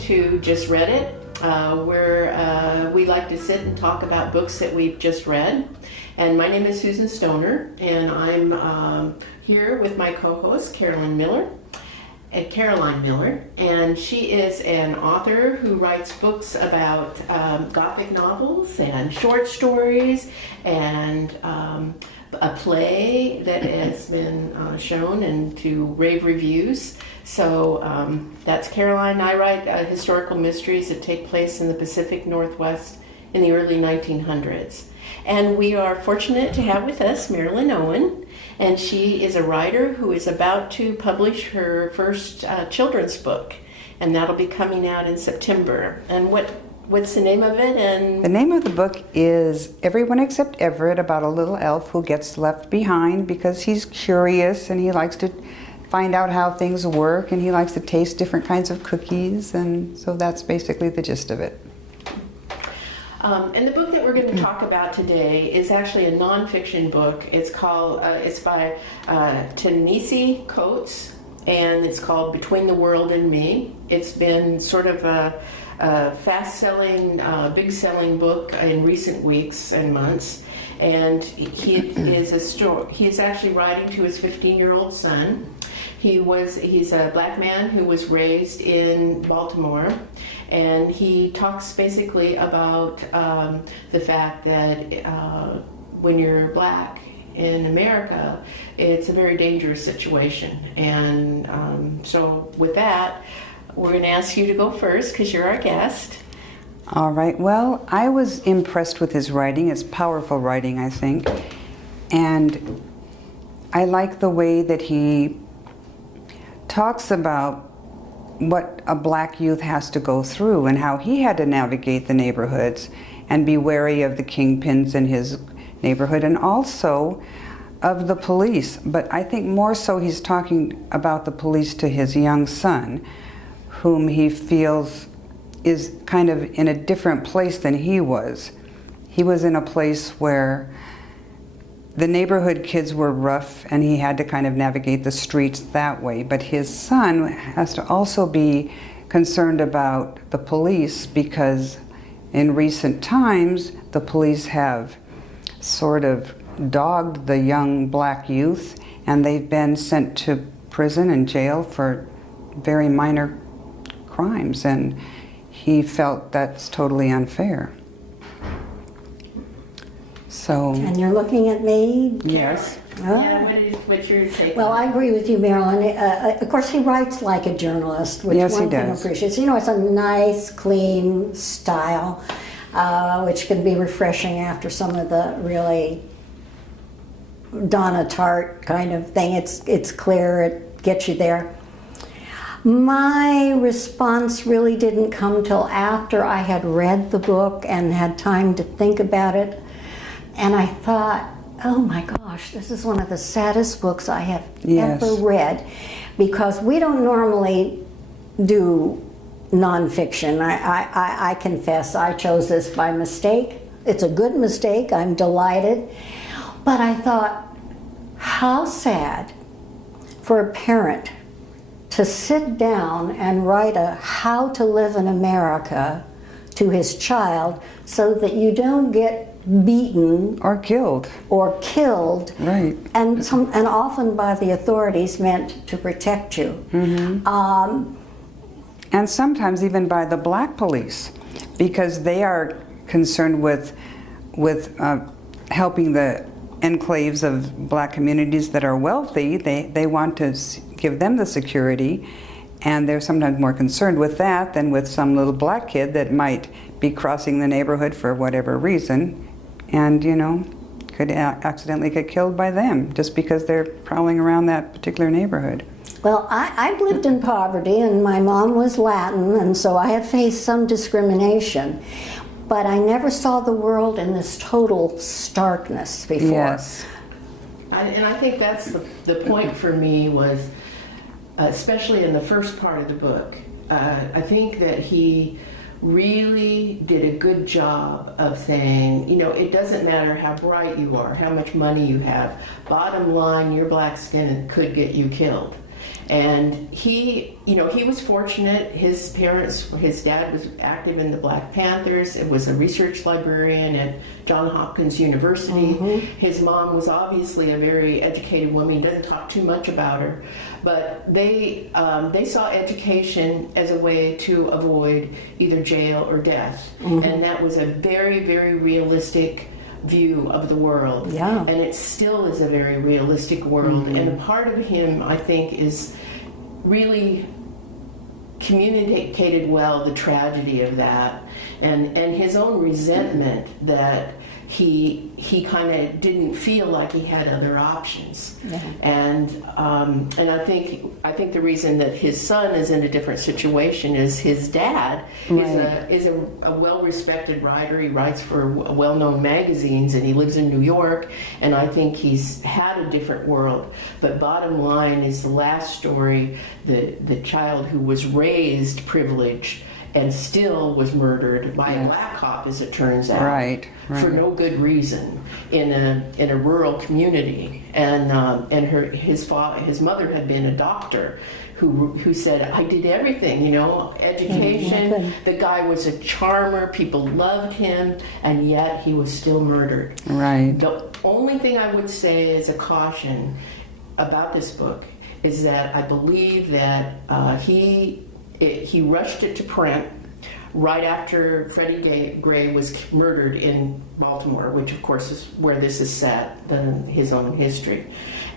to Just Read It, where we like to sit and talk about books that we've just read. And my name is S.L.Stoner, and I'm here with my co-host, Caroline Miller, and she is an author who writes books about Gothic novels and short stories and a play that has been shown and to rave reviews. So that's Caroline. I write historical mysteries that take place in the Pacific Northwest in the early 1900s. And we are fortunate to have with us Marilyn Owen, and she is a writer who is about to publish her first children's book, and that'll be coming out in September. And what's the name of it? And the name of the book is Everyone Except Everett, about a little elf who gets left behind because he's curious and he likes to find out how things work, and he likes to taste different kinds of cookies, and so that's basically the gist of it. And the book that we're going to talk about today is actually a nonfiction book. It's called, it's by Ta-Nehisi Coates, and it's called Between the World and Me. It's been sort of a fast-selling, big-selling book in recent weeks and months. And he is actually writing to his 15-year-old son. He's a black man who was raised in Baltimore, and he talks basically about the fact that when you're black in America, it's a very dangerous situation. And so with that, we're going to ask you to go first because you're our guest. All right. Well, I was impressed with his writing. It's powerful writing, I think. And I like the way that he talks about what a black youth has to go through and how he had to navigate the neighborhoods and be wary of the kingpins in his neighborhood and also of the police. But I think more so he's talking about the police to his young son, whom he feels is kind of in a different place than he was. He was in a place where the neighborhood kids were rough and he had to kind of navigate the streets that way. But his son has to also be concerned about the police because in recent times the police have sort of dogged the young black youth and they've been sent to prison and jail for very minor crimes, and he felt that's totally unfair. So, and you're looking at me? Yes. Oh. Yeah, what's your take? Well, I agree with you, Marilyn. Of course, he writes like a journalist, which yes, one can appreciate. You know, it's a nice, clean style, which can be refreshing after some of the really Donna Tartt kind of thing. It's clear, it gets you there. My response really didn't come till after I had read the book and had time to think about it. And I thought, oh my gosh, this is one of the saddest books I have ever read, because we don't normally do nonfiction. I confess I chose this by mistake. It's a good mistake, I'm delighted. But I thought, how sad for a parent to sit down and write a how to live in America to his child so that you don't get beaten or killed right, and often by the authorities meant to protect you. And sometimes even by the black police, because they are concerned with helping the enclaves of black communities that are wealthy. They want to give them the security, and they're sometimes more concerned with that than with some little black kid that might be crossing the neighborhood for whatever reason, and could accidentally get killed by them just because they're prowling around that particular neighborhood. Well, I've lived in poverty, and my mom was Latin, and so I have faced some discrimination. But I never saw the world in this total starkness before. Yes. And I think that's the point for me was, especially in the first part of the book, I think that he really did a good job of saying, it doesn't matter how bright you are, how much money you have. Bottom line, your black skin could get you killed. And he was fortunate. His dad was active in the Black Panthers. It was a research librarian at Johns Hopkins University. His mom was obviously a very educated woman. He doesn't talk too much about her, but they saw education as a way to avoid either jail or death, and that was a very, very realistic view of the world. Yeah. And it still is a very realistic world. And a part of him, I think, is really communicated well the tragedy of that, and his own resentment that he kind of didn't feel like he had other options. Yeah. And I think the reason that his son is in a different situation is his dad is a well-respected writer. He writes for well-known magazines, and he lives in New York, and I think he's had a different world. But bottom line is the last story, the child who was raised privileged and still was murdered by a black cop, as it turns out, Right. for no good reason in a rural community. And his mother had been a doctor who said, I did everything, education. The guy was a charmer. People loved him, and yet he was still murdered. Right. The only thing I would say as a caution about this book is that I believe that he rushed it to print right after Freddie Gray was murdered in Baltimore, which of course is where this is set, his own history.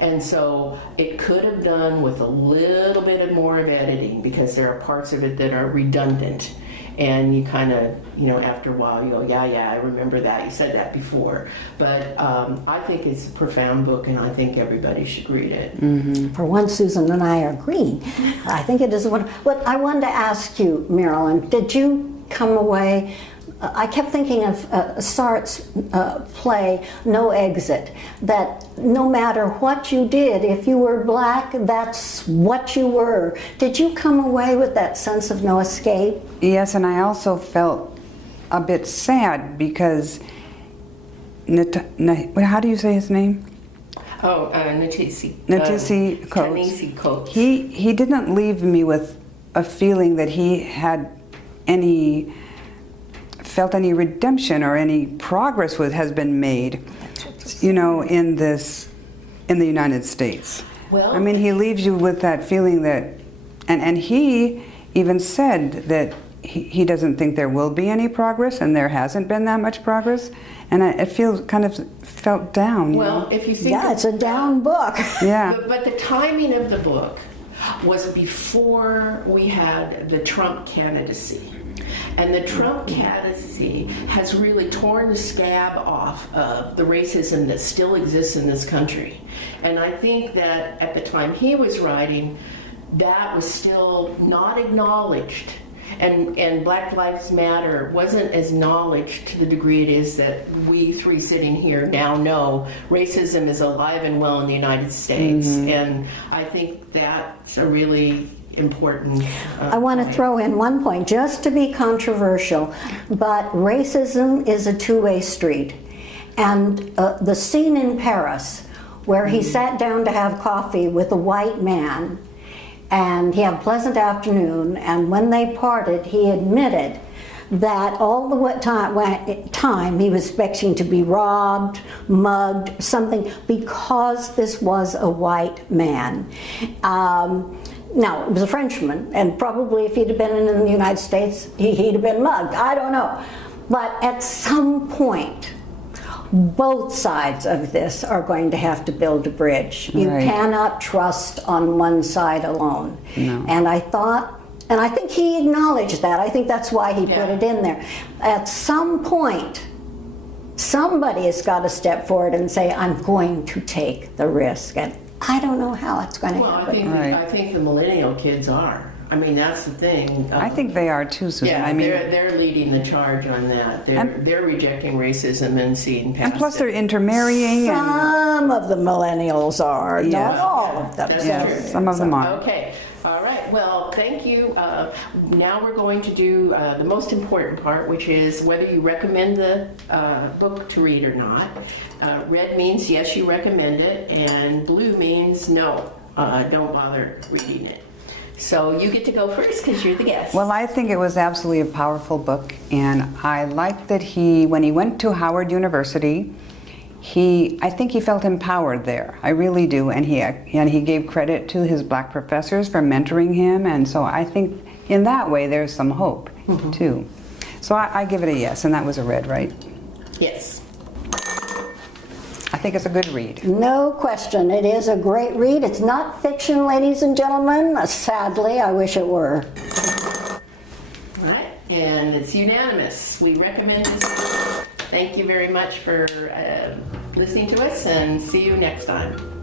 And so it could have done with a little bit more of editing, because there are parts of it that are redundant. And you kind of, after a while, you go, yeah, I remember that. You said that before. But I think it's a profound book, and I think everybody should read it. For once, Susan and I agree. I think it is one. But I wanted to ask you, Marilyn, did you come away? I kept thinking of Sartre's play, No Exit, that no matter what you did, if you were black, that's what you were. Did you come away with that sense of no escape? Yes, and I also felt a bit sad because, how do you say his name? Oh, Ta-Nehisi. Ta-Nehisi Coates. Ta-Nehisi Coates. He didn't leave me with a feeling that he had felt any redemption or any progress has been made, in the United States. Well, I mean, he leaves you with that feeling that, and he even said that he doesn't think there will be any progress, and there hasn't been that much progress, and it feels kind of felt down. Well, if you think, it's a down book. Yeah. But the timing of the book was before we had the Trump candidacy. And the Trump candidacy has really torn the scab off of the racism that still exists in this country. And I think that at the time he was writing, that was still not acknowledged. And Black Lives Matter wasn't as acknowledged to the degree it is that we three sitting here now know racism is alive and well in the United States. And I think that's a really important I want to throw in one point, just to be controversial, but racism is a two-way street. And the scene in Paris where he sat down to have coffee with a white man, and he had a pleasant afternoon, and when they parted, he admitted that all the time he was expecting to be robbed, mugged, something, because this was a white man. Now, it was a Frenchman, and probably if he'd have been in the United States, he'd have been mugged. I don't know. But at some point, both sides of this are going to have to build a bridge. You cannot trust on one side alone. No. And I think he acknowledged that. I think that's why he put it in there. At some point, somebody has got to step forward and say, I'm going to take the risk. And I don't know how it's going to happen. I think the millennial kids are. I mean, that's the thing. I think they are too, Susan. Yeah, I mean, they're leading the charge on that. They're rejecting racism and seeing past and plus it. they're intermarrying. Some of the millennials are, not all of them. That's Yes, true. some of them are. Okay. All right. Well, thank you. Now we're going to do the most important part, which is whether you recommend the book to read or not. Red means yes, you recommend it, and blue means no. don't bother reading it. So you get to go first because you're the guest. Well, I think it was absolutely a powerful book, and I liked that when he went to Howard University, I think he felt empowered there. I really do, and he gave credit to his black professors for mentoring him, and so I think in that way there's some hope too. So I give it a yes, and that was a red, right? Yes. I think it's a good read. No question. It is a great read. It's not fiction, ladies and gentlemen. Sadly, I wish it were. All right, and it's unanimous. We recommend this. Thank you very much for listening to us, and see you next time.